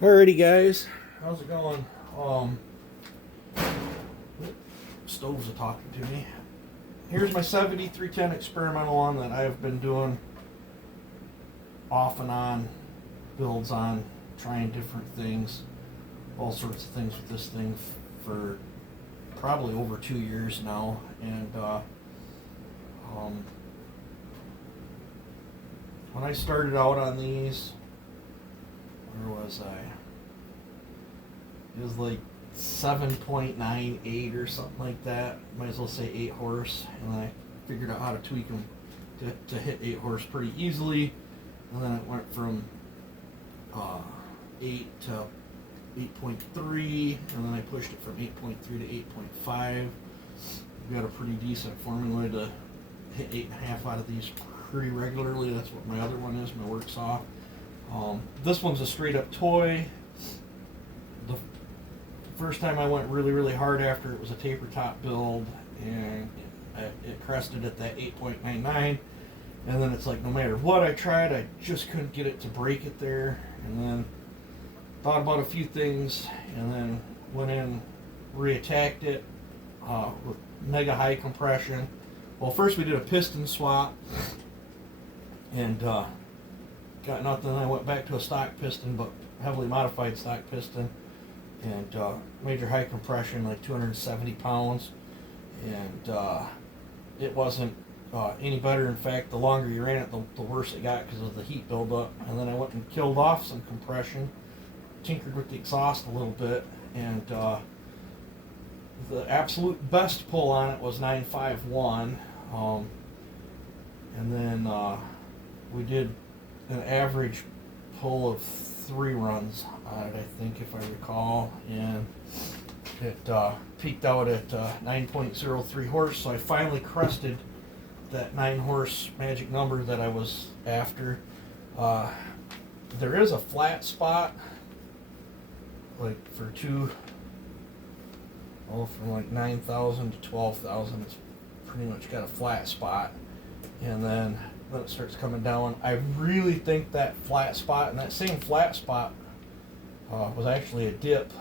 Alrighty guys, how's it going? Stoves are talking to me. Here's my 7310 experimental one that I've been doing off and on builds on, trying different things, all sorts of things with this thing for probably over 2 years now. And when I started out on these, where was I? It was like 7.98 or something like that. Might as well say 8 horse. And I figured out how to tweak them to hit 8 horse pretty easily. And then it went from 8 to 8.3, and then I pushed it from 8.3 to 8.5. We've got a pretty decent formula to hit 8.5 out of these pretty regularly. That's what my other one is, my work saw. This one's a straight up toy. The first time I went really hard after it was a taper top build, and it crested at that 8.99, and then it's like no matter what I tried, I just couldn't get it to break it there. And then thought about a few things, and then went in, reattacked it with mega high compression. Well, first we did a piston swap, and got nothing. I went back to a stock piston, but heavily modified stock piston, and major high compression, like 270 pounds, and it wasn't any better. In fact, the longer you ran it, the worse it got because of the heat buildup. And then I went and killed off some compression, tinkered with the exhaust a little bit, and the absolute best pull on it was 951, and then we did an average pull of 3 runs on it, I think, if I recall, and it peaked out at 9.03 horse. So I finally crested that 9 horse magic number that I was after. There is a flat spot, like for from like 9,000 to 12,000, it's pretty much got a flat spot, and then it starts coming down. I really think that flat spot, and that same flat spot was actually a dip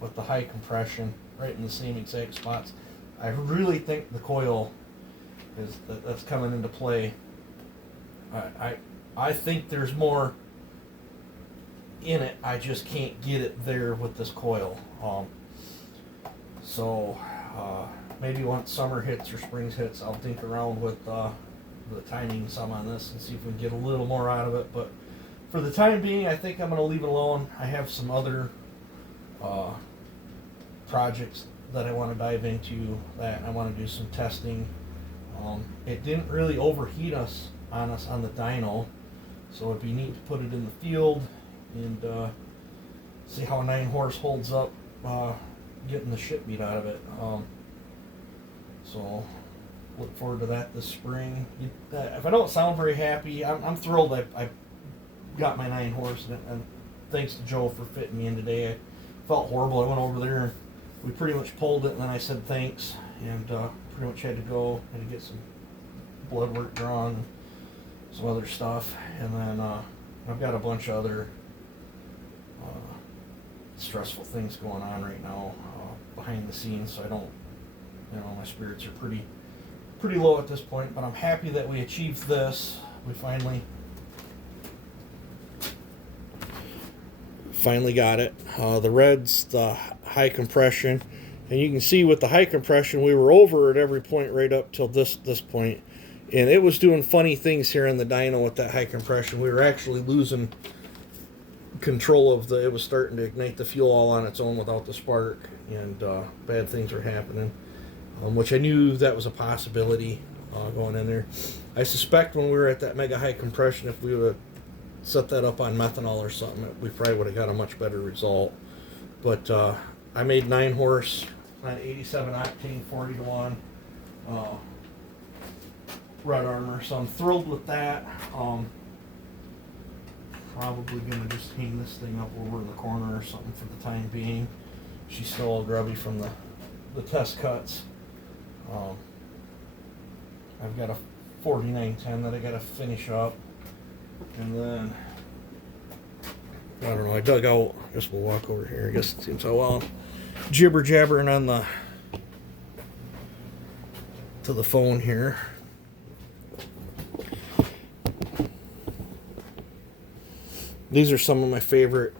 with the high compression right in the same exact spots. I really think the coil that's coming into play. I think there's more in it. I just can't get it there with this coil. So maybe once summer hits or spring hits, I'll think around with the timing some on this and see if we can get a little more out of it. But for the time being, I think I'm going to leave it alone. I have some other projects that I want to dive into, that I want to do some testing. It didn't really overheat on the dyno, so it'd be neat to put it in the field and see how a 9 horse holds up getting the shit beat out of it. So look forward to that this spring. If I don't sound very happy, I'm thrilled I got my 9 horse, and thanks to Joe for fitting me in today. I felt horrible. I went over there and we pretty much pulled it, and then I said thanks, and pretty much had to go and get some blood work drawn and some other stuff. And then I've got a bunch of other stressful things going on right now behind the scenes, so I don't, my spirits are pretty low at this point. But I'm happy that we achieved this. We finally got it. The reds, the high compression, and you can see with the high compression we were over at every point right up till this point, and it was doing funny things here in the dyno with that high compression. We were actually losing control of it was starting to ignite the fuel all on its own without the spark, and bad things were happening, which I knew that was a possibility going in there. I suspect when we were at that mega high compression, if we would have set that up on methanol or something, we probably would have got a much better result. But I made 9 horse on 87 octane 40 to 1 red armor, so I'm thrilled with that. Probably gonna just hang this thing up over in the corner or something for the time being. She's still all grubby from the test cuts. I've got a 4910 that I gotta finish up, and then I don't know, I dug out, I guess we'll walk over here. I guess it seems how well I'm jibber jabbering on to the phone here. These are some of my favorite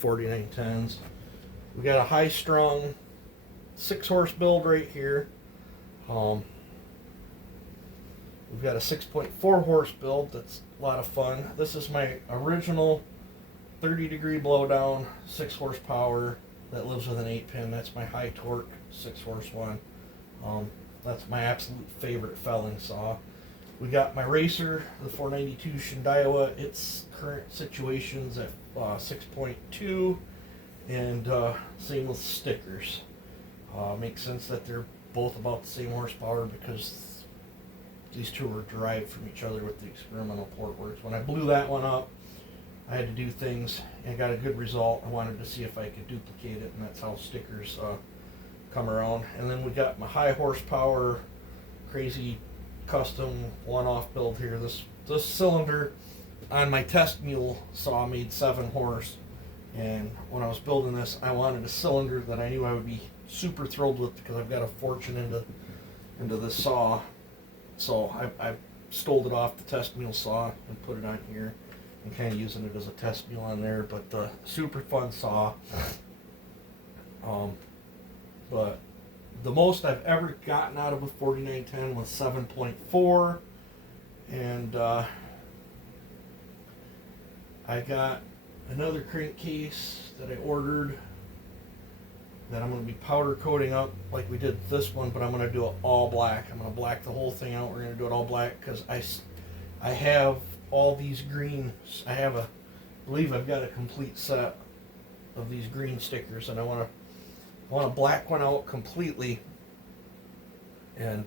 4910s. We got a high strung 6-horse build right here. We've got a 6.4 horse build that's a lot of fun. This is my original 30-degree blowdown 6 horsepower that lives with an 8-pin. That's my high torque 6-horse one. That's my absolute favorite felling saw. We got my Racer, the 492 Shindawa. Its current situation's at 6.2, and same with stickers. Makes sense that they're both about the same horsepower because these two are derived from each other with the experimental port works. When I blew that one up, I had to do things and got a good result. I wanted to see if I could duplicate it, and that's how stickers come around. And then we got my high horsepower, crazy custom one-off build here. This cylinder on my test mule saw made 7 horse, and when I was building this, I wanted a cylinder that I knew I would be super thrilled with because I've got a fortune into this saw. So I stole it off the test mule saw and put it on here, and kind of using it as a test mule on there. But super fun saw. But the most I've ever gotten out of a 4910 was 7.4, and I got another crankcase that I ordered that I'm going to be powder coating up like we did this one, but I'm going to do it all black. I'm going to black the whole thing out. We're going to do it all black because I have all these greens. I believe I've got a complete set of these green stickers, and I want to black one out completely, and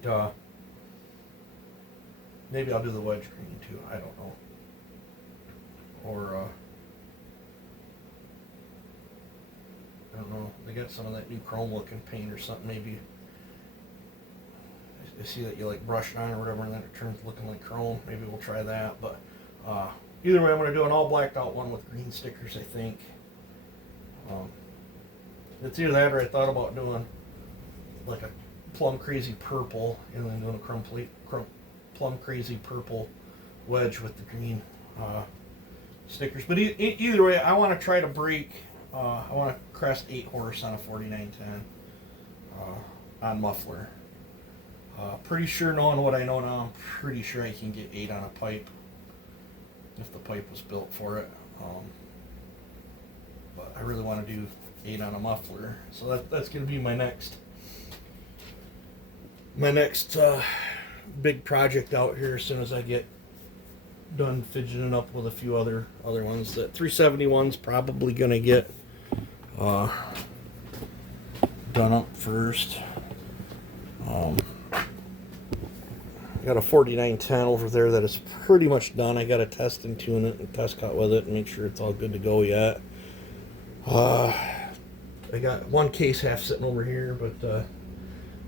maybe I'll do the wedge green too. I don't know. Or I don't know. They got some of that new chrome looking paint or something. Maybe I see that you like brush it on or whatever, and then it turns looking like chrome. Maybe we'll try that. But either way, I'm going to do an all blacked out one with green stickers, I think. It's either that or I thought about doing like a plum crazy purple and then doing a plum crazy purple wedge with the green stickers. But either way, I want to try to break. I want to crest 8 horse on a 4910 on muffler. Pretty sure, knowing what I know now, I'm pretty sure I can get 8 on a pipe if the pipe was built for it. But I really want to do 8 on a muffler, so that's going to be my next big project out here as soon as I get done fidgeting up with a few other ones. That 371's probably going to get done up first. I got a 4910 over there that is pretty much done. I got to test and tune it and test cut with it and make sure it's all good to go yet. I got one case half sitting over here, but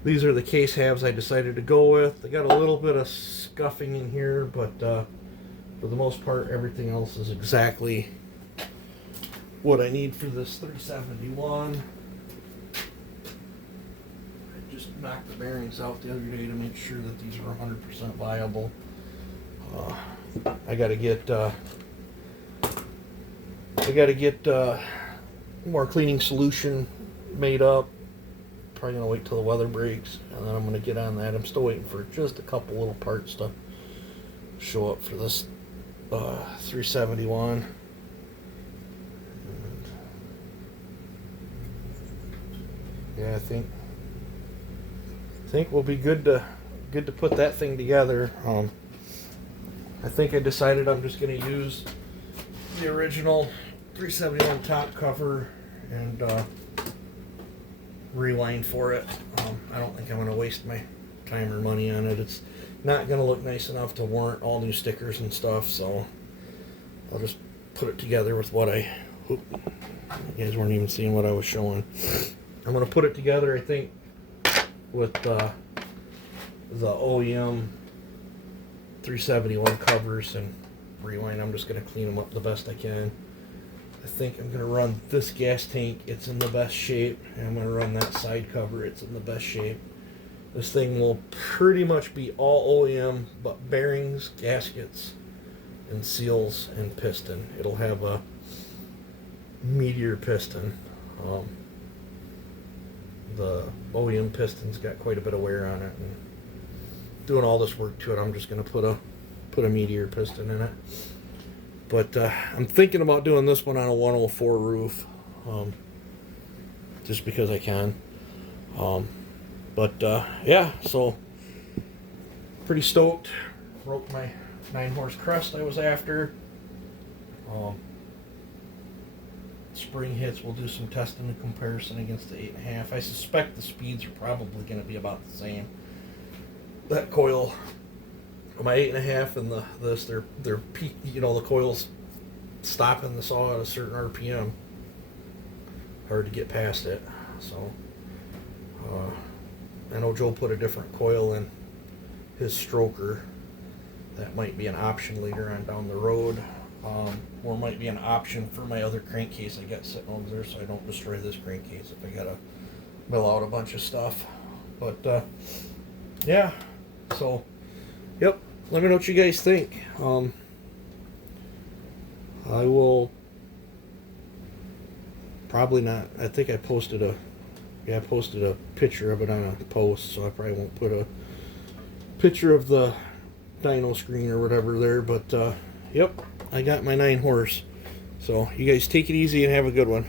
these are the case halves I decided to go with. I got a little bit of scuffing in here, but for the most part, everything else is exactly what I need for this 371. I just knocked the bearings out the other day to make sure that these were 100% viable. I got to get more cleaning solution made up. Probably gonna wait till the weather breaks, and then I'm gonna get on that. I'm still waiting for just a couple little parts to show up for this 371. And yeah, I think we'll be good to put that thing together. I think I decided I'm just gonna use the original 371 top cover and rewind for it. I don't think I'm going to waste my time or money on it. It's not going to look nice enough to warrant all new stickers and stuff, so I'll just put it together with what you guys weren't even seeing what I was showing. I'm going to put it together, I think, with the OEM 371 covers and rewind. I'm just going to clean them up the best I can. I think I'm going to run this gas tank. It's in the best shape. And I'm going to run that side cover. It's in the best shape. This thing will pretty much be all OEM, but bearings, gaskets, and seals and piston. It'll have a Meteor piston. The OEM piston's got quite a bit of wear on it, and doing all this work to it, I'm just going to put a Meteor piston in it. But I'm thinking about doing this one on a 104 roof, just because I can. Yeah, so pretty stoked. Broke my 9-horse crest I was after. Spring hits, we'll do some testing and comparison against the 8.5. I suspect the speeds are probably going to be about the same. That coil, my 8.5 and this, they're peak. You know, the coil's stopping the saw at a certain RPM. Hard to get past it. So I know Joe put a different coil in his stroker. That might be an option later on down the road. Or might be an option for my other crankcase I got sitting over there, so I don't destroy this crankcase if I gotta mill out a bunch of stuff. But yeah, so yep, let me know what you guys think. I will probably not. I think I posted a picture of it on a post, so I probably won't put a picture of the dyno screen or whatever there. But yep, I got my 9-horse. So you guys take it easy and have a good one.